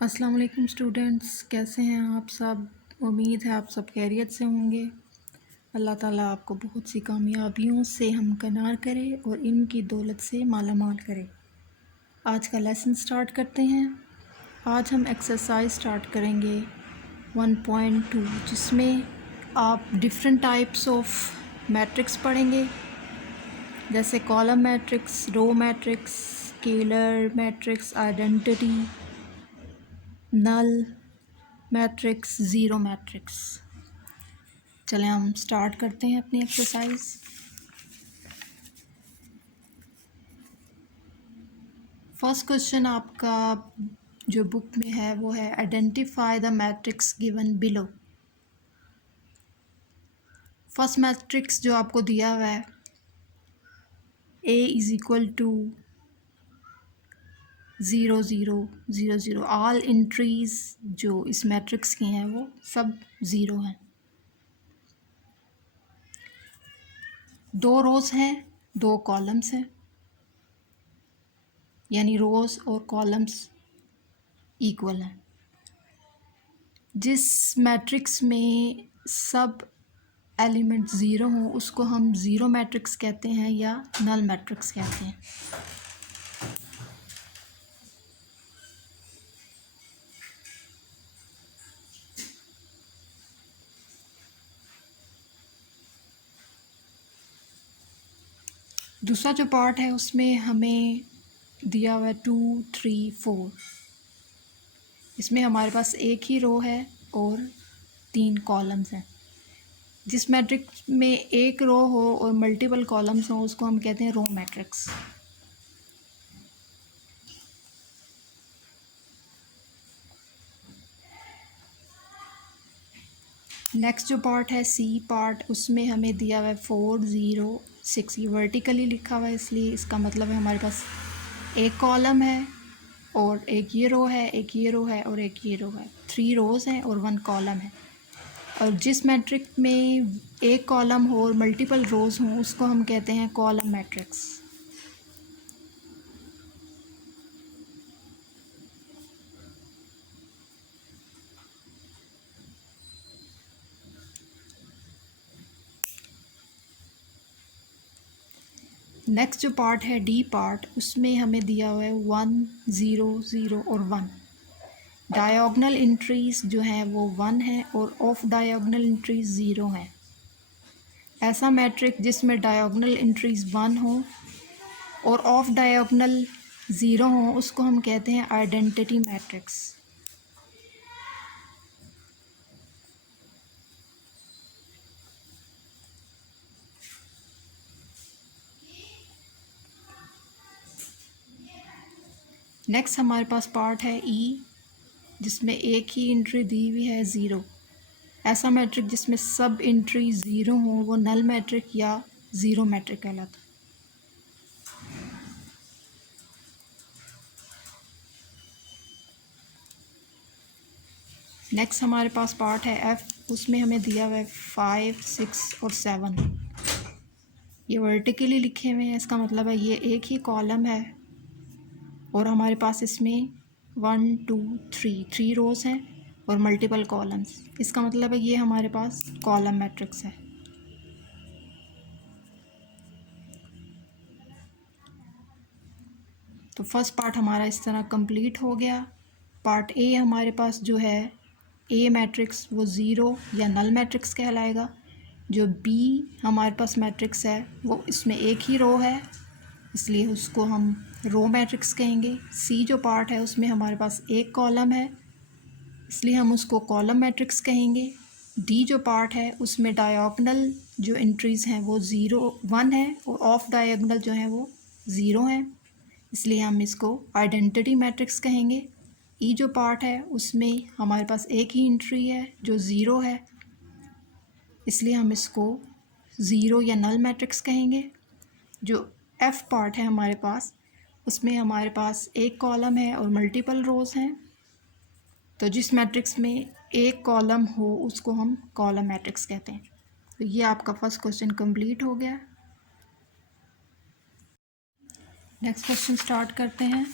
अस्सलाम वालेकुम स्टूडेंट्स, कैसे हैं आप सब। उम्मीद है आप सब खैरियत से होंगे। अल्लाह ताला आपको बहुत सी कामयाबियों से हमकिनार करे और इल्म की दौलत से मालामाल करे। आज का लेसन स्टार्ट करते हैं। आज हम एक्सरसाइज स्टार्ट करेंगे 1.2 जिसमें आप डिफरेंट टाइप्स ऑफ मैट्रिक्स पढ़ेंगे, जैसे column matrix, row matrix, scalar matrix, identity, null matrix, zero matrix. चलें हम स्टार्ट करते हैं अपनी एक्सरसाइज। फर्स्ट क्वेश्चन आपका जो बुक में है वो है identify the matrix given below. First matrix जो आपको दिया हुआ है A is equal to 0 0 0 0। All entries जो इस मैट्रिक्स की हैं वो सब ज़ीरो हैं। दो रोज़ हैं, दो कॉलम्स हैं, यानी रोज़ और कॉलम्स इक्वल हैं। जिस मैट्रिक्स में सब एलिमेंट ज़ीरो हों उसको हम ज़ीरो मैट्रिक्स कहते हैं या नल मैट्रिक्स कहते हैं। दूसरा जो पार्ट है उसमें हमें दिया हुआ है 2 3 4। इसमें हमारे पास एक ही रो है और 3 कॉलम्स हैं। जिस मैट्रिक्स में एक रो हो और मल्टीपल कॉलम्स हो उसको हम कहते हैं रो मैट्रिक्स। नेक्स्ट जो पार्ट है सी पार्ट, उसमें हमें दिया हुआ है 4 0 6। ये वर्टिकली लिखा हुआ है इसलिए इसका मतलब है हमारे पास एक कॉलम है और एक ये रो है, एक ये रो है और एक ये रो है। 3 रोज़ हैं और 1 कॉलम है। और जिस मैट्रिक्स में एक कॉलम हो और मल्टीपल रोज़ हों उसको हम कहते हैं कॉलम मैट्रिक्स। नेक्स्ट जो पार्ट है डी पार्ट, उसमें हमें दिया हुआ है 1 0 0 और 1। डायगोनल एंट्रीज जो हैं वो 1 है और ऑफ डायगोनल एंट्रीज 0 हैं। ऐसा मैट्रिक जिसमें डायगोनल एंट्रीज 1 हो और ऑफ डायगोनल 0 हो उसको हम कहते हैं आइडेंटिटी मैट्रिक्स। नेक्स्ट हमारे पास पार्ट है ई जिसमें एक ही एंट्री दी हुई है 0। ऐसा मैट्रिक जिसमें सब एंट्री 0 हो वो नल मैट्रिक या ज़ीरो मैट्रिक कहलाता है। नेक्स्ट हमारे पास पार्ट है एफ़, उसमें हमें दिया हुआ है 5 6 और 7। ये वर्टिकली लिखे हुए हैं, इसका मतलब है ये एक ही कॉलम है और हमारे पास इसमें 1 2 3 रोज़ हैं और मल्टीपल कॉलम्स। इसका मतलब है ये हमारे पास कॉलम मैट्रिक्स है। तो फर्स्ट पार्ट हमारा इस तरह कंप्लीट हो गया। पार्ट ए हमारे पास जो है ए मैट्रिक्स वो ज़ीरो या नल मैट्रिक्स कहलाएगा। जो बी हमारे पास मैट्रिक्स है वो इसमें एक ही रो है इसलिए उसको हम रो मैट्रिक्स कहेंगे। सी जो पार्ट है उसमें हमारे पास एक कॉलम है इसलिए हम उसको कॉलम मैट्रिक्स कहेंगे। डी जो पार्ट है उसमें डायगोनल जो एंट्रीज़ हैं वो 0 1 है और ऑफ डायगोनल जो है वो 0 हैं इसलिए हम इसको आइडेंटिटी मैट्रिक्स कहेंगे। ई जो पार्ट है उसमें हमारे पास एक ही एंट्री है जो 0 है इसलिए हम इसको ज़ीरो या नल मैट्रिक्स कहेंगे। जो एफ़ पार्ट है हमारे पास उसमें हमारे पास एक कॉलम है और मल्टीपल रोज़ हैं, तो जिस मैट्रिक्स में एक कॉलम हो उसको हम कॉलम मैट्रिक्स कहते हैं। तो ये आपका फर्स्ट क्वेश्चन कंप्लीट हो गया। नेक्स्ट क्वेश्चन स्टार्ट करते हैं।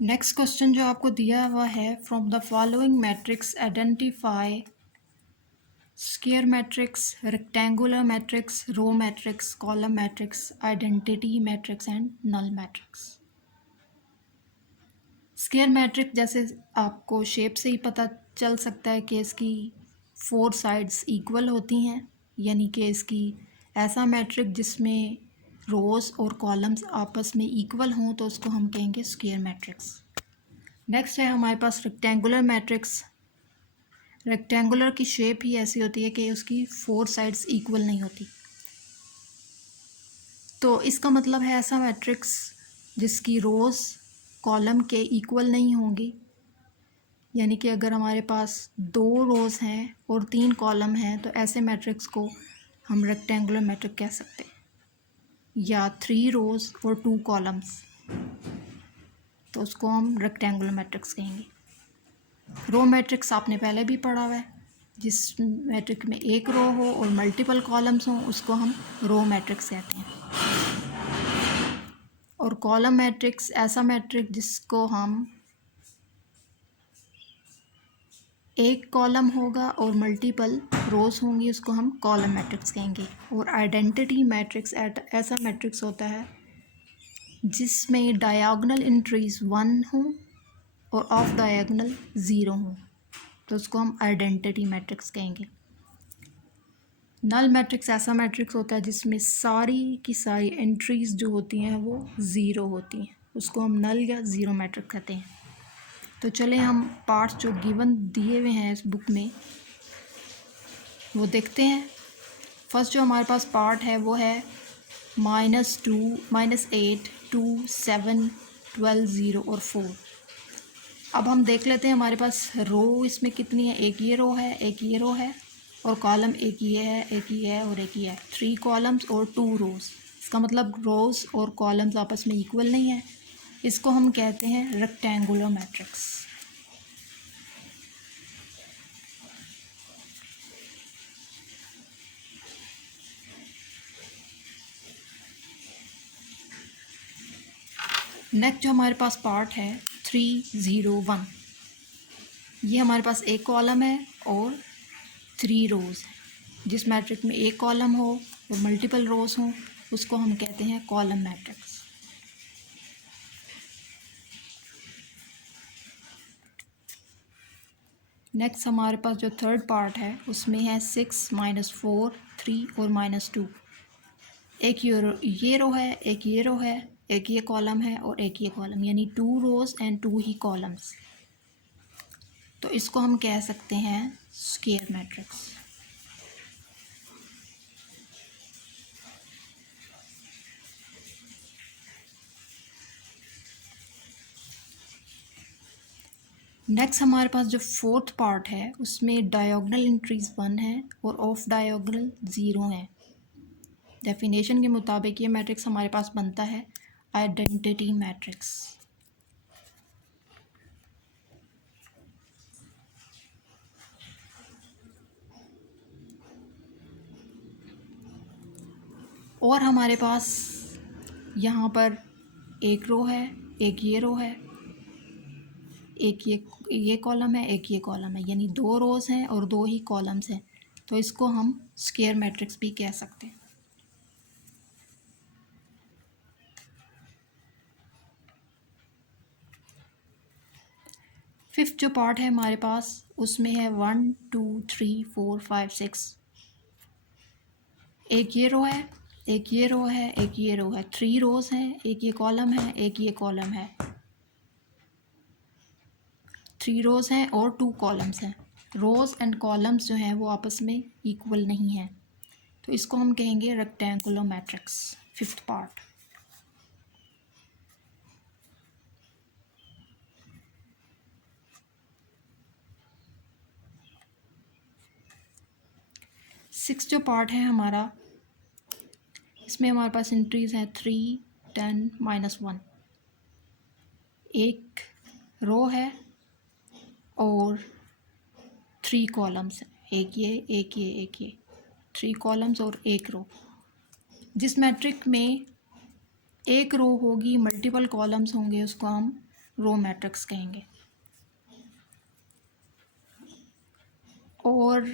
नेक्स्ट क्वेश्चन जो आपको दिया हुआ है, from the following matrix identify square matrix, rectangular matrix, row matrix, column matrix, identity matrix and null matrix. Square matrix जैसे आपको शेप से ही पता चल सकता है कि इसकी 4 साइड्स इक्वल होती हैं, यानी कि इसकी ऐसा मैट्रिक जिसमें रोज़ और कॉलम्स आपस में इक्वल हों तो उसको हम कहेंगे स्क्वायर मैट्रिक्स। नेक्स्ट है हमारे पास रेक्टेंगुलर मैट्रिक्स। रेक्टेंगुलर की शेप ही ऐसी होती है कि उसकी 4 साइड्स इक्वल नहीं होती, तो इसका मतलब है ऐसा मैट्रिक्स जिसकी रोज़ कॉलम के इक्वल नहीं होंगी, यानी कि अगर हमारे पास 2 रोज़ हैं और 3 कॉलम हैं तो ऐसे मैट्रिक्स को हम रेक्टेंगुलर मैट्रिक्स कह सकते हैं, या 3 रोज़ और 2 कॉलम्स तो उसको हम रेक्टेंगुलर मैट्रिक्स कहेंगे। रो मैट्रिक्स आपने पहले भी पढ़ा हुआ है, जिस मैट्रिक्स में एक रो हो और मल्टीपल कॉलम्स हों उसको हम रो मैट्रिक्स कहते हैं। और कॉलम मैट्रिक्स ऐसा मैट्रिक्स जिसको हम एक कॉलम होगा और मल्टीपल रोज़ होंगी उसको हम कॉलम मैट्रिक्स कहेंगे। और आइडेंटिटी मैट्रिक्स ऐसा मैट्रिक्स होता है जिसमें डायगोनल एंट्रीज 1 हों और ऑफ डायगोनल 0 हों तो उसको हम आइडेंटिटी मैट्रिक्स कहेंगे। नल मैट्रिक्स ऐसा मैट्रिक्स होता है जिसमें सारी की सारी एंट्रीज जो होती हैं वो 0 होती हैं, उसको हम नल या ज़ीरो मैट्रिक्स कहते हैं। तो चलें हम पार्ट्स जो गिवन दिए हुए हैं इस बुक में वो देखते हैं। फर्स्ट जो हमारे पास पार्ट है वो है -2, -8, 2, 7, 12, 0 और 4। अब हम देख लेते हैं हमारे पास रो इसमें कितनी है। एक ये रो है, एक ये रो है और कॉलम एक ये है, एक ये है और एक ये है। 3 कॉलम्स और 2 रोज़। इसका मतलब रोज़ और कॉलम्स आपस में इक्वल नहीं है, इसको हम कहते हैं रेक्टेंगुलर मैट्रिक्स। नेक्स्ट जो हमारे पास पार्ट है 3, 0, 1, ये हमारे पास एक कॉलम है और 3 रोज़ है। जिस मैट्रिक्स में एक कॉलम हो और मल्टीपल रोज़ हों उसको हम कहते हैं कॉलम मैट्रिक्स। नेक्स्ट हमारे पास जो थर्ड पार्ट है उसमें है 6, -4, 3 और -2। एक ये रो है, एक ये रो है, एक ये कॉलम है और एक ये कॉलम, यानी 2 रोज़ एंड 2 ही कॉलम्स। तो इसको हम कह सकते हैं स्क्वायर मैट्रिक्स। नेक्स्ट हमारे पास जो फोर्थ पार्ट है उसमें डायगोनल एंट्रीज 1 है और ऑफ डायगोनल 0 है। डेफिनेशन के मुताबिक ये मैट्रिक्स हमारे पास बनता है आइडेंटिटी मैट्रिक्स। और हमारे पास यहाँ पर एक रो है, एक ये रो है, एक ये कॉलम है, एक ये कॉलम है, यानी 2 रोज़ हैं और 2 ही कॉलम्स हैं, तो इसको हम स्क्वायर मैट्रिक्स भी कह सकते हैं। फिफ्थ जो पार्ट है हमारे पास उसमें है 1, 2, 3, 4, 5, 6। एक ये रो है, एक ये रो है, एक ये रो है, 3 रोज़ हैं, एक ये कॉलम है, एक ये कॉलम है, 3 रोज़ हैं और 2 कॉलम्स हैं। रोज़ एंड कॉलम्स जो हैं वो आपस में इक्वल नहीं हैं, तो इसको हम कहेंगे rectangular matrix. Fifth part. Six जो पार्ट है हमारा इसमें हमारे पास एंट्रीज हैं 3, 10, -1। एक रो है और 3 कॉलम्स हैं, एक ये, एक ये, एक ये, 3 कॉलम्स और एक रो। जिस मैट्रिक में एक रो होगी, मल्टीपल कॉलम्स होंगे, उसको हम रो मैट्रिक्स कहेंगे। और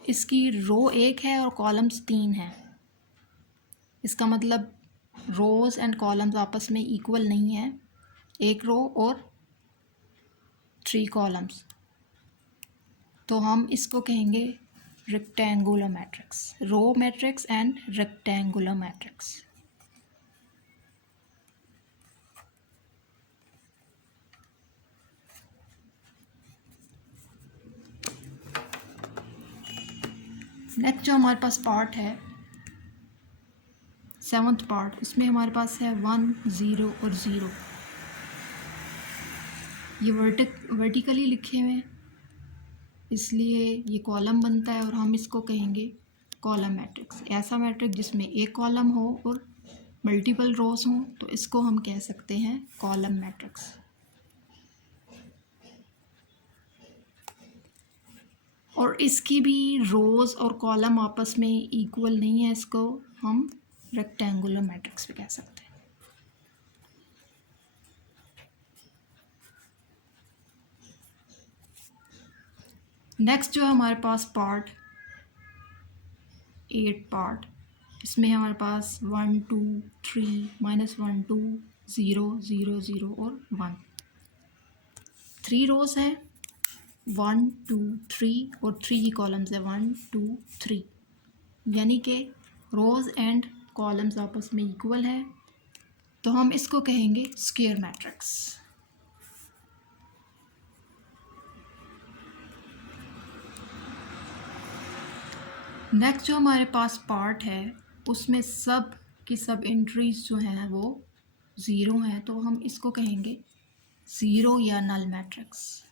इसकी रो 1 है और कॉलम्स 3 हैं। इसका मतलब रोज़ एंड कॉलम्स आपस में इक्वल नहीं है, 1 रो और 3 कॉलम्स। तो हम इसको कहेंगे rectangular matrix, row matrix and rectangular matrix. Next जो हमारे पास पार्ट है 7th पार्ट, उसमें हमारे पास है 1 0 और 0। ये वर्टिकली लिखे हुए हैं, इसलिए ये कॉलम बनता है और हम इसको कहेंगे कॉलम मैट्रिक्स। ऐसा मैट्रिक्स जिसमें एक कॉलम हो और मल्टीपल रोज हों तो इसको हम कह सकते हैं कॉलम मैट्रिक्स। और इसकी भी रोज़ और कॉलम आपस में इक्वल नहीं है, इसको हम रेक्टेंगुलर मैट्रिक्स भी कह सकते हैं। नेक्स्ट जो है हमारे पास पार्ट 8 पार्ट, इसमें हमारे पास 1 2 3 -1 2 0 0 0 और 1। 3 रोज हैं, 1 2 3 और 3 ही कॉलम्स है, 1 2 3, यानी कि रोज एंड कॉलम्स आपस में इक्वल है, तो हम इसको कहेंगे स्क्वायर मैट्रिक्स। नेक्स्ट जो हमारे पास पार्ट है उसमें सब की सब एंट्रीज जो हैं वो 0 हैं, तो हम इसको कहेंगे 0 या नल मैट्रिक्स।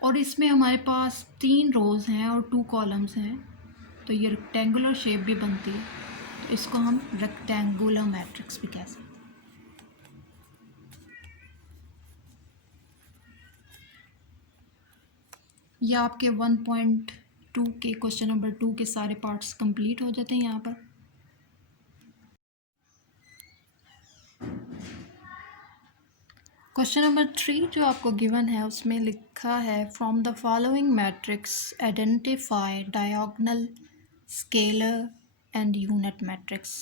और इसमें हमारे पास 3 रोज हैं और 2 कॉलम्स हैं, तो ये रेक्टेंगुलर शेप भी बनती है, तो इसको हम रेक्टेंगुलर मैट्रिक्स भी कह सकते हैं। ये आपके 1.2 के क्वेश्चन नंबर 2 के सारे पार्ट्स कंप्लीट हो जाते हैं यहाँ पर। क्वेश्चन नंबर 3 जो आपको गिवन है उसमें लिखा है from the following matrix identify diagonal, scalar and unit matrix.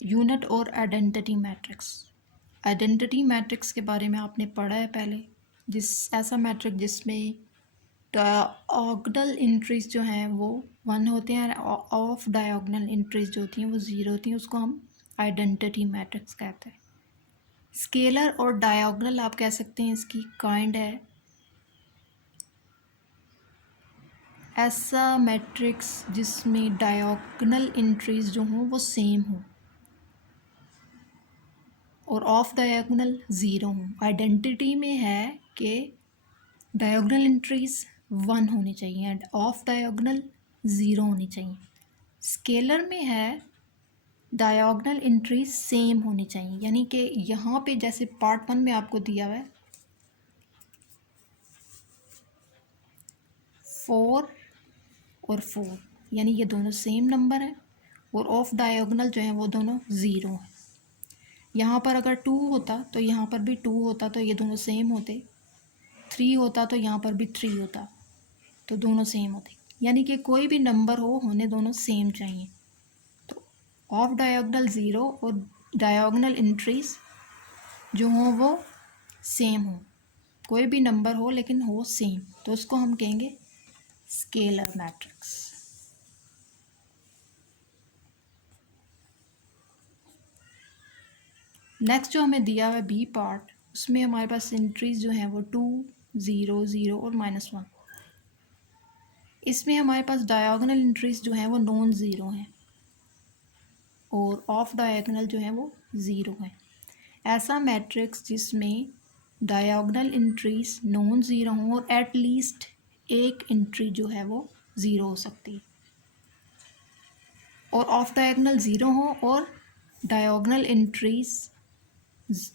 Unit और आइडेंटिटी मैट्रिक्स। आइडेंटिटी मैट्रिक्स के बारे में आपने पढ़ा है पहले, ऐसा मैट्रिक्स जिसमें डायगोनल एंट्रीज जो हैं वो 1 होते हैं और ऑफ डायगोनल एंट्रीज जो होती हैं वो 0 होती हैं, उसको हम आइडेंटिटी मैट्रिक्स कहते हैं। स्केलर और डायगोनल आप कह सकते हैं इसकी काइंड है, ऐसा मैट्रिक्स जिसमें डायगोनल एंट्रीज जो हों वो सेम हों और ऑफ डायगोनल 0 हों। आइडेंटिटी में है कि डायगोनल एंट्रीज 1 होनी चाहिए एंड ऑफ डायगोनल 0 होनी चाहिए। स्केलर में है डायगोनल एंट्रीज सेम होनी चाहिए, यानी कि यहाँ पे जैसे पार्ट 1 में आपको दिया हुआ है 4 और 4, यानी ये दोनों सेम नंबर हैं और ऑफ डायगोनल जो है वो दोनों 0 हैं। यहाँ पर अगर 2 होता तो यहाँ पर भी 2 होता, तो ये दोनों सेम होते। 3 होता तो यहाँ पर भी 3 होता, तो दोनों सेम होते, यानी कि कोई भी नंबर होने दोनों सेम चाहिए। तो ऑफ डायगोनल 0 और डायगोनल एंट्रीज जो हों वो सेम हो, कोई भी नंबर हो लेकिन हो सेम, तो उसको हम कहेंगे स्केलर मैट्रिक्स। नेक्स्ट जो हमें दिया हुआ है बी पार्ट, उसमें हमारे पास एंट्रीज जो हैं वो 2 0 0 और -1। इसमें हमारे पास डायगोनल एंट्रीज जो हैं वो नॉन ज़ीरो हैं और ऑफ डायगोनल जो है वो 0 है। ऐसा मैट्रिक्स जिसमें डायगोनल एंट्रीज नॉन ज़ीरो हों और एट लीस्ट एक एंट्री जो है वो 0 हो सकती है, और ऑफ डायगोनल 0 हो और डायगोनल एंट्रीज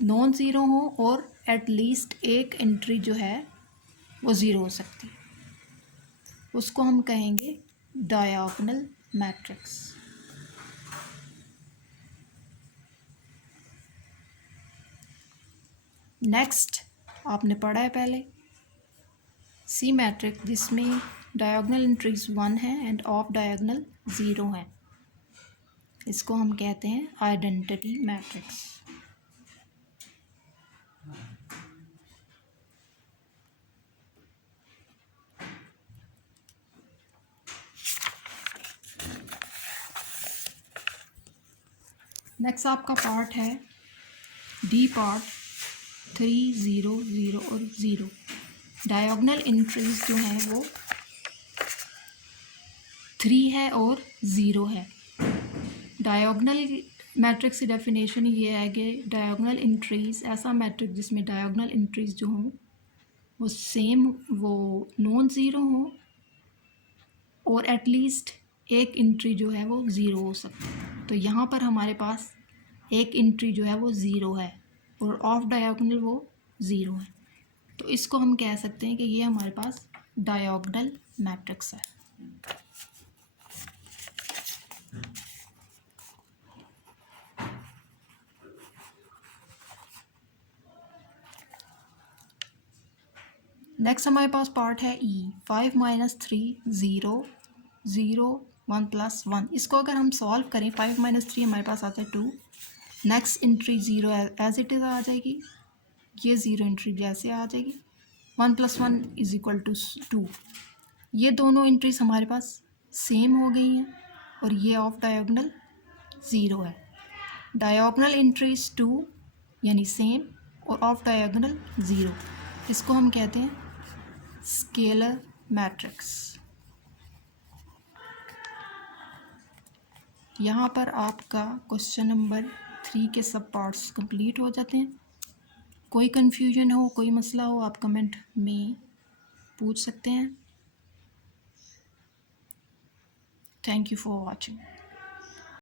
नॉन ज़ीरो हो और एट लीस्ट एक एंट्री जो है वो 0 हो सकती है, उसको हम कहेंगे डायगोनल मैट्रिक्स। नेक्स्ट आपने पढ़ा है पहले सी मैट्रिक्स जिसमें डायगोनल एंट्रीज 1 है एंड ऑफ डायगोनल 0 है, इसको हम कहते हैं आइडेंटिटी मैट्रिक्स। नेक्स्ट आपका पार्ट है डी पार्ट 3 0 0 और 0। डायगोनल एंट्रीज जो हैं वो 3 है और 0 है। डायगोनल मैट्रिक्स की डेफिनेशन ये है कि डायगोनल एंट्रीज ऐसा मैट्रिक्स जिसमें डायगोनल एंट्रीज जो हों वो सेम, वो नॉन ज़ीरो हों और एटलीस्ट एक एंट्री जो है वो ज़ीरो हो सकती है। तो यहाँ पर हमारे पास एक एंट्री जो है वो ज़ीरो है और ऑफ डायगोनल वो ज़ीरो है, तो इसको हम कह सकते हैं कि ये हमारे पास डायगोनल मैट्रिक्स है। नेक्स्ट हमारे पास पार्ट है ई 5 - 3 0 0 1 + 1। इसको अगर हम सॉल्व करें 5 - 3 हमारे पास आता है 2, next entry 0 as it is आ जाएगी, ये 0 एंट्री जैसे आ जाएगी, 1 + 1 = 2। ये दोनों एंट्रीज हमारे पास सेम हो गई हैं और ये ऑफ डायगोनल 0 है। डायगोनल एंट्रीज 2 यानी सेम और ऑफ डायगोनल 0, इसको हम कहते हैं स्केलर मैट्रिक्स। यहाँ पर आपका क्वेश्चन नंबर 3 के सब पार्ट्स कंप्लीट हो जाते हैं। कोई कन्फ्यूजन हो, कोई मसला हो, आप कमेंट में पूछ सकते हैं। Thank you for watching.